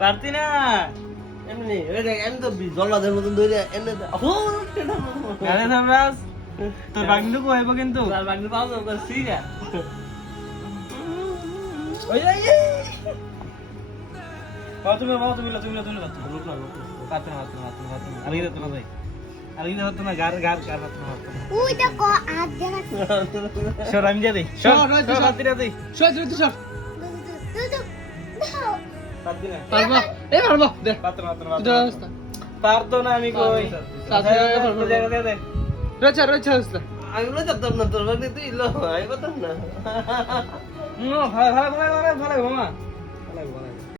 পারতি না এমনি এমনি তো জল্লাদের মতন ধরে এমনি গাড়ি থামরাজ তোর বাগনিটু কইব কিন্তু আর বাগনি পাও না সিগা ওই এই তুমি লোক না পারতে না আর ইদে তো না ভাই আর ইদে হতো না গার হতো না ওই দেখো আজ জানা সর আমি যা দেই সর পারতিরা দেই দুদু পারতি না পারবো পারতো না আমি কই দে আমি বলে যেতাম না তোর বাগনি তুই লো আমি পারতাম না ভালো ভালো ভালো ভালো ভালো মামা